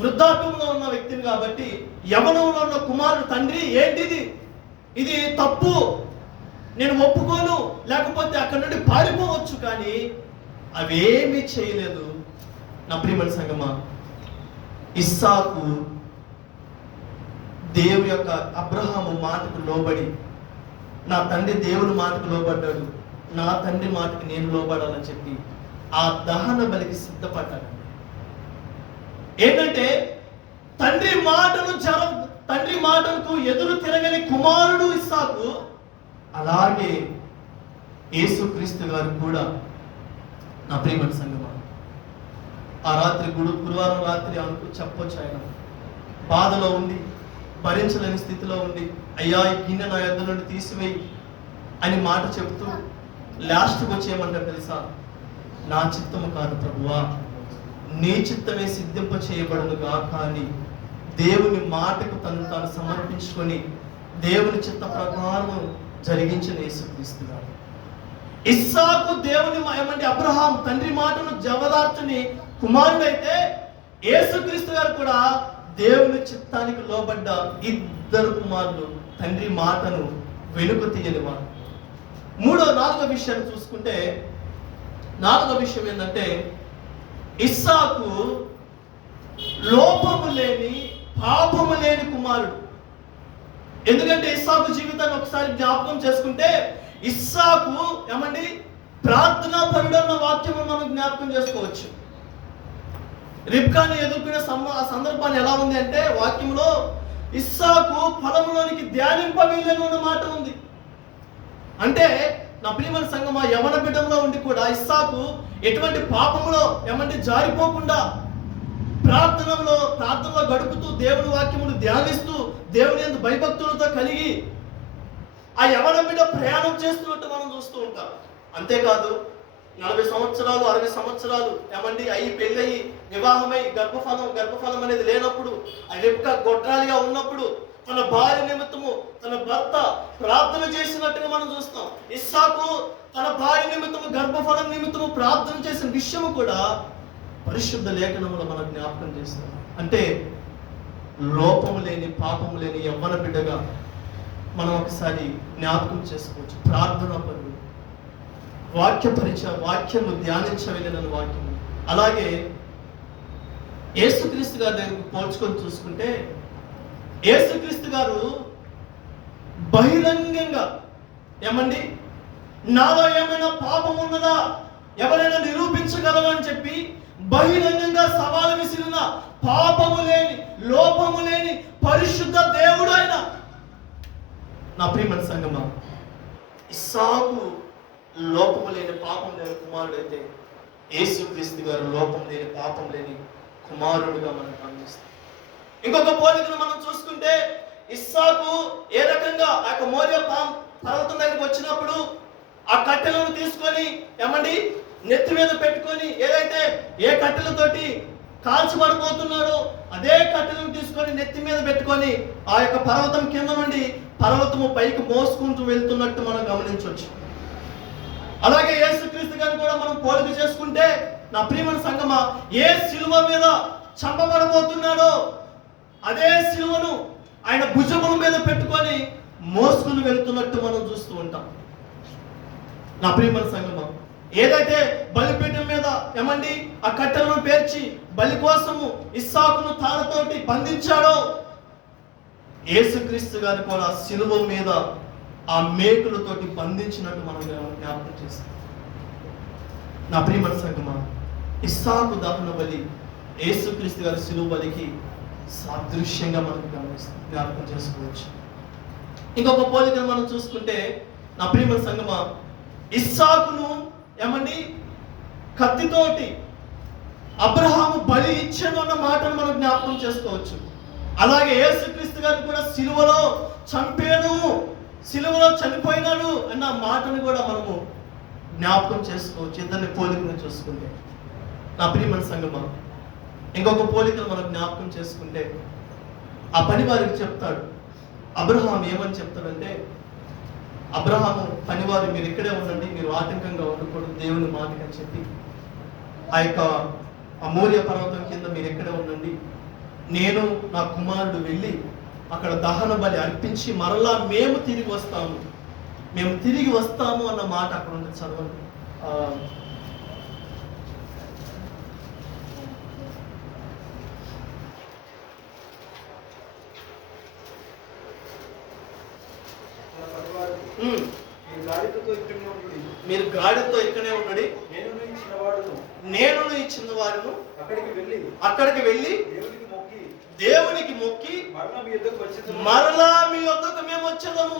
వృద్ధాప్యంలో ఉన్న వ్యక్తిని కాబట్టి, యవనంలో ఉన్న కుమారుడు తండ్రి ఏంటిది, ఇది తప్పు, నేను ఒప్పుకోను, లేకపోతే అక్కడి నుండి పారిపోవచ్చు, కానీ అవేమీ చేయలేదు. నా ప్రియమైన సంగమా, ఇస్సాకు దేవుని యొక్క అబ్రహాము మాటకు లోబడి, నా తండ్రి దేవుని మాటకు లోబడ్డాడు, నా తండ్రి మాటకి నేను లోబడాలని చెప్పి ఆ దహన బలికి సిద్ధపడ్డాడు. ఏంటంటే తండ్రి మాటకు ఎదురు తిరగని కుమారుడు ఇస్సాకు. అలాగే యేసుక్రీస్తు గారు కూడా. నా ప్రియమైన సంగమా, ఆ రాత్రి గురువారం రాత్రి చెప్పొచ్చు, ఆయన బాధలో ఉండి, భరించలేని స్థితిలో ఉండి, అయ్యా ఈ గిన్నె నా యొద్ద నుండి తీసివేయి అని మాట చెబుతూ లాస్ట్కి వచ్చి ఏమంటారు తెలుసా, నా చిత్తము కాదు ప్రభువా, నీ చిత్తమే సిద్ధింప చేయబడునుగా. కానీ దేవుని మాటకు తాను సమర్పించుకొని దేవుని చిత్త ప్రకారం జరిగించిన యేసుక్రీస్తు గారు. ఇస్సాకు అబ్రహాం తండ్రి మాటను జవదార్చని కుమారుడైతే, యేసుక్రీస్తు గారు కూడా దేవుని చిత్తానికి లోబడ్డ ఇద్దరు కుమారులు, తండ్రి మాటను వెనుక తీయని వారు. నాలుగో విషయాన్ని చూసుకుంటే, నాలుగో విషయం ఏంటంటే, ఇస్సాకు లోపము లేని పాపము లేని కుమారుడు. ఎందుకంటే ఇస్సాకు జీవితాన్ని ఒకసారి జ్ఞాపకం చేసుకుంటే, ఇస్సాకు ప్రార్థనా పరుడు అన్న వాక్యం మనం జ్ఞాపకం చేసుకోవచ్చు. రిబ్కాని ఎదుర్కొనే ఆ సందర్భాన్ని ఎలా ఉంది అంటే, వాక్యంలో ఇస్సాకు పొలంలోనికి ధ్యానింప వెళ్ళను అన్న మాట ఉంది. అంటే నా ప్రియమైన సంగమా, యవన బిడ్డలో ఉండి కూడా ఇస్సాకు ఎటువంటి పాపంలో జారిపోకుండా ప్రార్థనలో గడుపుతూ, దేవుని వాక్యమును ధ్యానిస్తూ, దేవుని యందు భయభక్తులతో కలిగి ఆ యవన బిడ్డ ప్రయాణం చేస్తున్నట్టు మనం చూస్తూ ఉంటాం. అంతేకాదు 40 సంవత్సరాలు 60 సంవత్సరాలు అయ్యి పెళ్ళయి వివాహమై గర్భఫలం అనేది లేనప్పుడు, ఆ రెబ్కా గొడ్రాలిగా ఉన్నప్పుడు తన భార్య నిమిత్తము తన భర్త ప్రార్థన చేసినట్టుగా మనం చూస్తాం. ఇస్సాకు తన భార్య నిమిత్తము గర్భఫలం నిమిత్తము ప్రార్థన చేసిన విషయము కూడా పరిశుద్ధ లేఖనములో మనం జ్ఞాపకం చేస్తాం. అంటే లోపము లేని పాపము లేని యవ్వన బిడ్డగా మనం ఒకసారి జ్ఞాపకం చేసుకోవచ్చు. ప్రార్థన పరుడు, వాక్యము ధ్యానించవలెన వాక్యము. అలాగే యేసుక్రీస్తు గారి దగ్గరకు పోల్చుకొని చూసుకుంటే, యేసుక్రీస్తు గారు బహిరంగంగా నాలో ఏమైనా పాపం ఉన్నదా, ఎవరైనా నిరూపించగలరా అని చెప్పి బహిరంగంగా సవాలు విసిరిన పాపము లేని లోపము లేని పరిశుద్ధ దేవుడు ఆయన. నా ప్రియమైన సంగమా, ఇస్సాకు లోపము లేని పాపం లేని కుమారుడైతే, యేసుక్రీస్తు గారు లోపం లేని పాపం లేని కుమారుడుగా మనం గమనిస్తాం. ఇంకొక పోలికను మనం చూసుకుంటే, ఇస్సాకు ఏ రకంగా ఆ మోరియా పర్వతం దగ్గరికి వచ్చినప్పుడు ఆ కట్టెలను తీసుకొని నెత్తి మీద పెట్టుకొని ఏదైతే ఏ కట్టెలతోటి కాల్చబడిపోతున్నాడో అదే కట్టెలను తీసుకొని నెత్తి మీద పెట్టుకొని ఆ యొక్క పర్వతం కింద నుండి పర్వతము పైకి మోసుకుంటూ వెళ్తున్నట్టు మనం గమనించవచ్చు. అలాగే యేసుక్రీస్తు గారిని కూడా మనం పోలిక చేసుకుంటే నా ప్రియమైన సంగమా, ఏ సిలువ మీద చంపబడబోతున్నాడో అదే సిలువను ఆయన భుజముల మీద పెట్టుకొని మోసుకుని వెళ్తున్నట్టు మనం చూస్తూ ఉంటాం. నా ప్రియమైన సంగమా, ఏదైతే బలిపీఠం మీద ఏమండి ఆ కట్టెలను పేర్చి బలి కోసము ఇస్సాకును తాళతోటి బంధించాడో యేసుక్రీస్తు గారిని కూడా సిలువ మీద ఆ మేకులతోటి బంధించినట్టు మనం జ్ఞాపకం చేస్తాం. నా ప్రియమైన సంగమా, ఇస్సాకు దహన బలి యేసుక్రీస్తు గారి సిలువ బలికి సాదృశ్యంగా మనకు జ్ఞాపకం చేసుకోవచ్చు. ఇంకొక పోలికను మనం చూసుకుంటే నా ప్రియమైన సంగమా, ఇస్సాకును ఏమండి కత్తితోటి అబ్రహాము బలి ఇచ్చాను అన్న మాటను మనం జ్ఞాపకం చేసుకోవచ్చు. అలాగే యేసుక్రీస్తు గారిని కూడా సిలువలో చంపాను, సిలువలో చనిపోయినాడు అన్న మాటను కూడా మనము జ్ఞాపకం చేసుకోవచ్చు. ఇద్దరిని పోలికను చూసుకుంటే నా ప్రియమైన సంగమా, ఇంకొక పోలికను మనం జ్ఞాపకం చేసుకుంటే ఆ పని వారికి చెప్తాడు. అబ్రహాం ఏమని చెప్తాడంటే, అబ్రహాము పనివారు మీరు ఇక్కడే ఉండండి, మీరు ఆటంకంగా ఉండకూడదు దేవుని మాటకి అని చెప్పి ఆ యొక్క అమోరియా పర్వతం కింద మీరు ఎక్కడే ఉండండి, నేను నా కుమారుడు వెళ్ళి అక్కడ దహన బలి అర్పించి మరలా మేము తిరిగి వస్తాము అన్న మాట అక్కడ ఉంటుంది. చదవండి. మీరు గాడితో ఇక్కడే ఉన్నది, నేను ఇచ్చిన వాడును అక్కడికి వెళ్ళి దేవునికి మొక్కి మరలా మీ యొద్దకు మేము వచ్చేదము.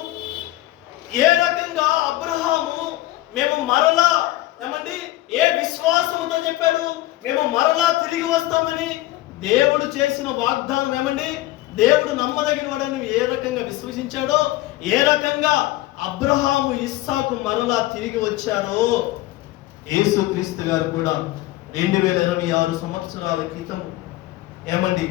ఏ రకంగా అబ్రహాము మేము మరలా ఏమండి ఏ విశ్వాసంతో చెప్పాడు, మేము మరలా తిరిగి వస్తామని దేవుడు చేసిన వాగ్దానం ఏమండి, దేవుడు నమ్మదగిన వాడని ఏ రకంగా విశ్వసించాడో, ఏ రకంగా అబ్రహాము ఇస్సాకు మరలా తిరిగి వచ్చారో యేసుక్రీస్తు గారు కూడా 2026 సంవత్సరాల క్రితం ఏమండి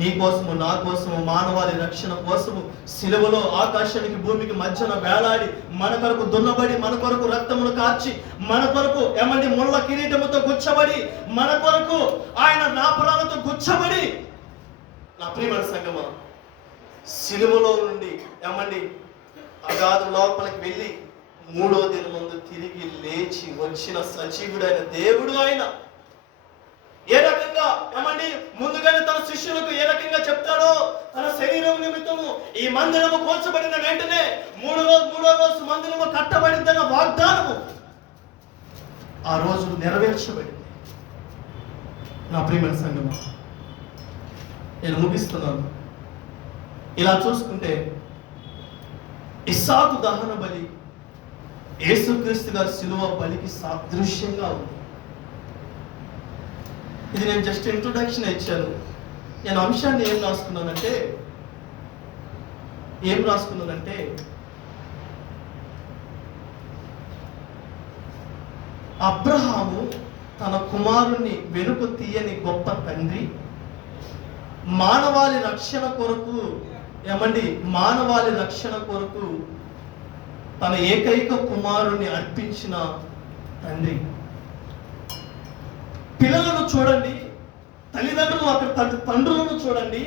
నీ కోసము నా కోసము మానవాళి రక్షణ కోసము సిలువలో ఆకాశానికి భూమికి మధ్యన వేలాడి మన కొరకు దున్నబడి మన కొరకు రక్తమును కార్చి మన కొరకు ఏమండి ముళ్ళ కిరీటముతో గుచ్చబడి మన కొరకు ఆయన నాపరాలతో గుచ్చబడి నా ప్రియమైన సంగమా సిలువలో నుండి ఏమండి అగాధ లోపలికి వెళ్ళి 3వ దినం ముందు తిరిగి లేచి వచ్చిన సజీవుడైన దేవుడు ఆయన. ఏ రకంగా ఏమండి ముందుగానే తన శిష్యులకు ఏ రకంగా చెప్తాడో, తన శరీరం నిమిత్తము ఈ మందిరము కూల్చబడిన వెంటనే మూడో రోజు మందిరము కట్టబడిందన్న వాగ్దానము ఆ రోజు నెరవేర్చబడింది. నా ప్రియమైన సంగమా, నేను ముగిస్తున్నాను. ఇలా చూసుకుంటే ఇస్సాకు దహన బలి యేసుక్రీస్తు గారి సిలువ బలికి సాదృశ్యంగా ఉంది. ఇది నేను జస్ట్ ఇంట్రొడక్షన్ ఇచ్చాను. నేను అంశాన్ని ఏం రాసుకున్నానంటే అబ్రహాము తన కుమారుణ్ణి వెనుక తీయని గొప్ప తండ్రి, మానవాళి రక్షణ కొరకు తన ఏకైక కుమారుణ్ణి అర్పించిన తండ్రి. పిల్లలను చూడండి, తల్లిదండ్రులు అక్కడ తండ్రులను చూడండి.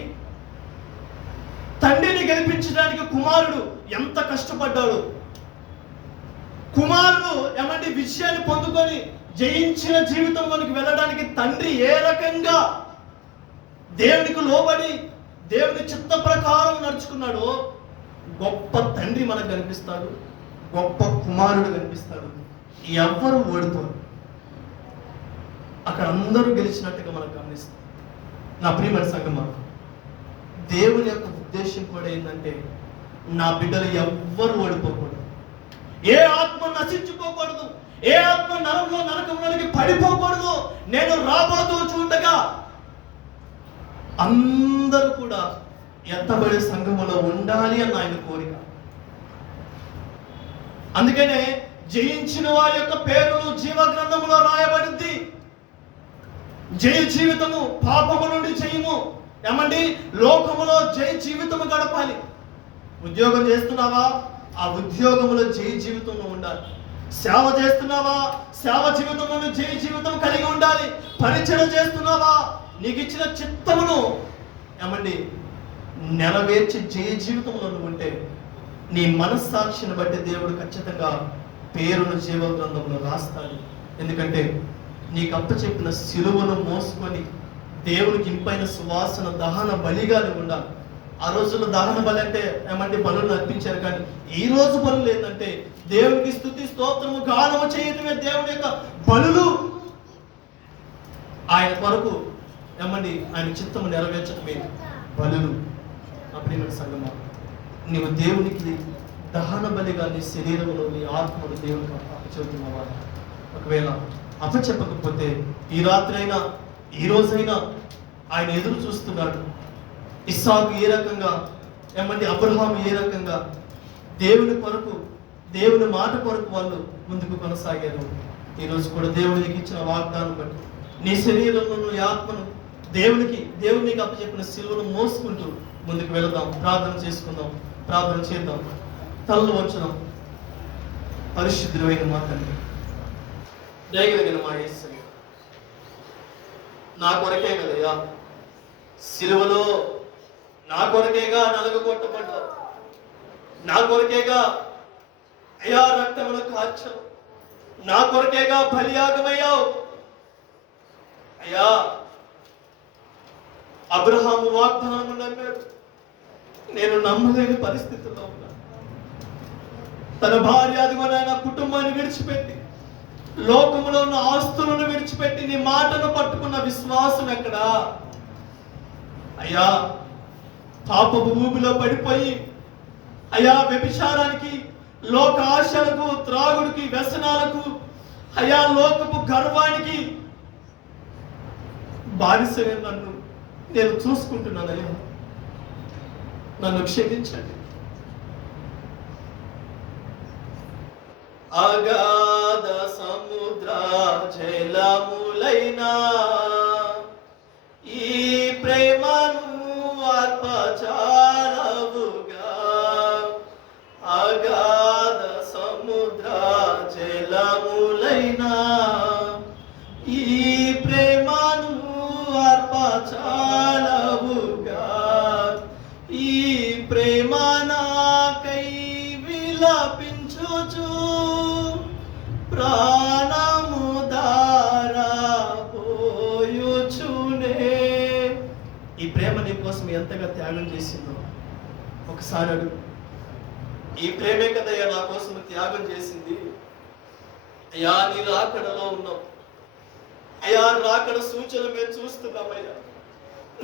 తండ్రిని గెలిపించడానికి కుమారుడు ఎంత కష్టపడ్డాడు. కుమారుడు ఏమంటే విజయాన్ని పొందుకొని జయించిన జీవితంలోనికి వెళ్ళడానికి తండ్రి ఏ రకంగా దేవునికి లోబడి దేవుని చిత్త ప్రకారం నడుచుకున్నాడో గొప్ప తండ్రి మనకు కనిపిస్తాడు, గొప్ప కుమారుడు కనిపిస్తాడు. ఎవ్వరు ఓడిపోరు, అక్కడ అందరూ గెలిచినట్టుగా మనకు గమనిస్తాం. నా ప్రియమైన సంగమా, దేవుని యొక్క ఉద్దేశం కూడా ఏంటంటే నా బిడ్డలు ఎవ్వరు ఓడిపోకూడదు, ఏ ఆత్మ నశించుకోకూడదు, ఏ ఆత్మ నరకంలోనికి పడిపోకూడదు. నేను రాబోతూ చూడగా అందరూ కూడా ఎత్తబడే సంఘములో ఉండాలి అన్న ఆయన కోరిక. అందుకనే జయించిన వారి యొక్క పేరులు జీవ గ్రంథములో రాయబడింది. జయ జీవితము, పాపము నుండి జయము. ఏమండి, లోకములో జయ జీవితము గడపాలి. ఉద్యోగం చేస్తున్నావా? ఆ ఉద్యోగంలో జయ జీవితంలో ఉండాలి. సేవ చేస్తున్నావా? సేవ జీవితంలో జయ జీవితం కలిగి ఉండాలి. పరిచయం చేస్తున్నావా? నీకు ఇచ్చిన చిత్తమును ఏమండి నెరవేర్చి జయ జీవితంలో నువ్వు ఉంటే నీ మనస్సాక్షిని బట్టి దేవుడు ఖచ్చితంగా పేరును జీవ గ్రంథంలో రాస్తాడు. ఎందుకంటే నీకు అప్పచెప్పిన సిలువను మోసుకొని దేవునికి ఇంపైన సువాసన దహన బలిగా ఉండాలి. ఆ రోజుల్లో దహన బలి అంటే ఏమంటే బలులు అర్పించారు, కానీ ఈ రోజు బలులు ఏంటంటే దేవునికి స్తుతి స్తోత్రము గానము చేయటమే దేవుని యొక్క బలులు. ఆయన కొరకు ఏమండి ఆయన చిత్తము నెరవేర్చడమే బలులు. అప్పుడు సంగమా, నీవు దేవునికి దహన బలిగా నీ శరీరంలో నీ ఆత్మను దేవునికి అప్పచెబుతున్నావా? ఒకవేళ అప్పచెప్పకపోతే ఈ రాత్రి అయినా ఈ రోజైనా ఆయన ఎదురు చూస్తున్నాడు. ఇస్సాకు ఏ రకంగా, ఏమంటే అబ్రహాము ఏ రకంగా దేవుని కొరకు, దేవుని మాట కొరకు వాళ్ళు ముందుకు కొనసాగారు. ఈరోజు కూడా దేవునికి ఇచ్చిన వాగ్దానం బట్టి నీ శరీరంలో నీ ఆత్మను దేవునికి అప్పచెప్పిన సిలువను మోసుకుంటూ ముందుకు వెళదాం. ప్రార్థన చేసుకుందాం, ప్రార్థన చేద్దాం, తలలు వంచుదాం. పరిశుద్ధమైన మా తండ్రి, దయగలిగిన మా యేసయ్య, నా కొరకే కదయ్యా సిలువలో, నా కొరకేగా నలగొట్టబడ్డావు, నా కొరకేగా అయ్యా రక్తమును కార్చావు, నా కొరకేగా బలియాగమయ్యావు. అయ్యా అబ్రహాము వాగ్దానము నమ్మాడు, నేను నమ్మలేని పరిస్థితుల్లో ఉన్నా. తన భార్య అదిగోనైన కుటుంబాన్ని విడిచిపెట్టి, లోకములో ఉన్న ఆస్తులను విడిచిపెట్టి నీ మాటను పట్టుకున్న విశ్వాసం ఎక్కడా? అయ్యా పాపపు ఊబిలో పడిపోయి, అయ్యా వ్యభిచారానికి, లోక ఆశలకు, త్రాగుడికి, వ్యసనాలకు, అయ్యా లోకపు గర్వానికి బానిసగా నన్ను నేను చూసుకుంటున్నానయ్యా, నన్ను క్షమించండి. అగాధ సముద్ర జలములైనా ఈ ప్రేమను అర్పచాలవుగా. అగాధ సముద్ర జలములైనా ఈ ప్రేమను అర్పచాలవుగా. ఈ ప్రేమ నాకై విలపించుచు ప్రాణము దారపోయుచునే. ఈ ప్రేమ నీ కోసం ఎంతగా త్యాగం చేసిందో ఒకసారి అడుగు. ఈ ప్రేమే కదయ్యా నా కోసం త్యాగం చేసింది. అయ్యా నీ రాకడలో ఉన్నాం అయ్యా, రాకడ సూచనలు మేము చూస్తున్నామయ్యా.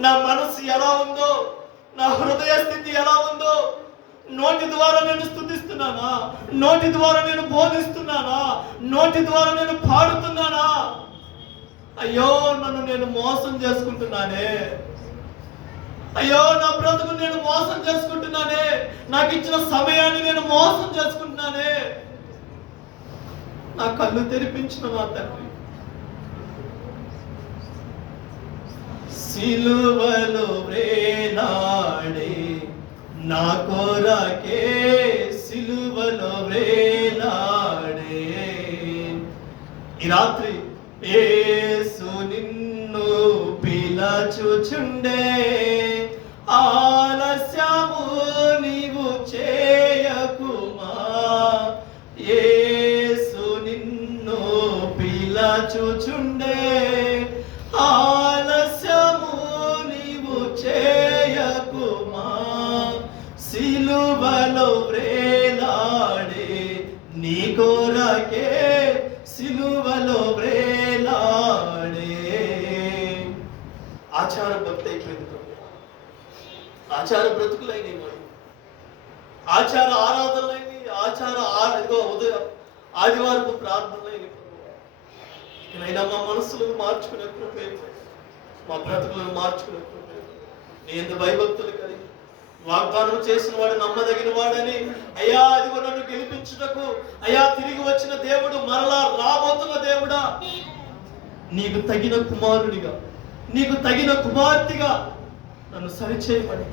నా మనసు ఎలా ఉందో, నా హృదయ స్థితి ఎలా ఉందో, నోటి ద్వారా నేను స్తుతిస్తున్నానా, నోటి ద్వారా నేను బోధిస్తున్నానా, నోటి ద్వారా నేను పాడుతున్నానా? అయ్యో నన్ను నేను మోసం చేసుకుంటున్నానే, అయ్యో నా బ్రతుకు నేను మోసం చేసుకుంటున్నానే, నాకు ఇచ్చిన సమయాన్ని నేను మోసం చేసుకుంటున్నానే. నా కళ్ళు తెరిపించిన మా తండ్రి, సిలువలో వేలాడే నా కొరకే, సిలువలో వేలాడే. ఈ రాత్రి యేసు నిన్ను పిలచుచుండే, ఆలస్యము నీవు చేయకుమా. యేసు నిన్ను పిలచుచుండే, ఆలస్యము నీవు చేయకుమా. సిలువలో వ్రేలాడే నీ కొరకే, సిలువలో వ్రేలాడే. ఆచార భక్తి అయిపోయింది ప్రభు, ఆచార బ్రతుకులైనవి, ఆచార ఆరాధనలైనవి, ఉదయం ఆదివారపు ప్రార్థనలైనవి. ఇకనైనా మా మనసులను మార్చుకునే కృప, మా బ్రతుకులను మార్చుకునే కృప, నీ యందు భయభక్తులు కలిగి వాగ్దానం చేసిన వాడు నమ్మదగిన వాడని, అయ్యా అదిగో నన్ను గెలిపించుటకు అయ్యా తిరిగి వచ్చిన దేవుడు, మరలా రాబోతున్న దేవుడా, నీకు తగిన కుమారుడిగా, నీకు తగిన కుమార్తెగా నన్ను సరిచేయమని,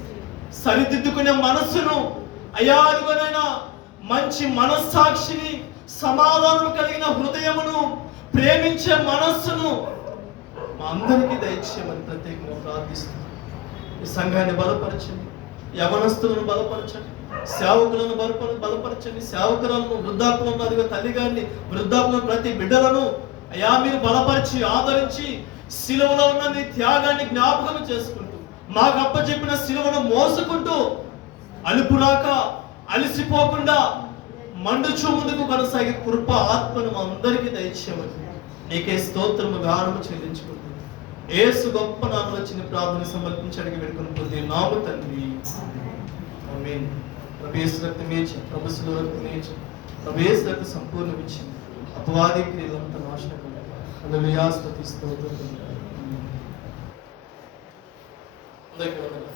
సరిదిద్దుకునే మనస్సును అయ్యా అదిగోనైనా మంచి మనస్సాక్షిని, సమాధానం కలిగిన హృదయమును, ప్రేమించే మనస్సును మా అందరికీ దయచేయమని ప్రత్యేకంగా ప్రార్థిస్తున్నాను. ఈ సంఘాన్ని బలపరచండి, యవనస్తులను బలపరచండి, సేవకులను బలపరచండి, సేవకులను, వృద్ధాప్యంలో అదిగో తల్లిగారిని, వృద్ధాప్యంలో ప్రతి బిడ్డలను అయ్యా మీరు బలపరిచి ఆదరించి, సిలువలో ఉన్న నీ త్యాగాన్ని జ్ఞాపకం చేసుకుంటూ, మాకు అప్పచెప్పిన సిలువను మోసుకుంటూ, అలుపురాక అలసిపోకుండా మండుచు ముందుకు కొనసాగే కృప ఆత్మను మా అందరికీ దయచేయమని నీకే స్తోత్రము గానము చెల్లించుకుంటుంది. యేసు గొప్ప నామములో చిన్న ప్రార్థన సమర్పించడానికి వేడుకొని పొందే నామ తండ్రి, ఆమేన్. ప్రభు యేసు రక్తమే ఇచ్చి, ప్రభు శిలువ రక్తమే ఇచ్చి, ప్రభు యేసు రక్తం సంపూర్ణ ఇచ్చింది. అపవాది క్రియలంతా నాశనం. హల్లెలూయా, స్తుతి స్తోత్రం. అందరికీ వందనాలు.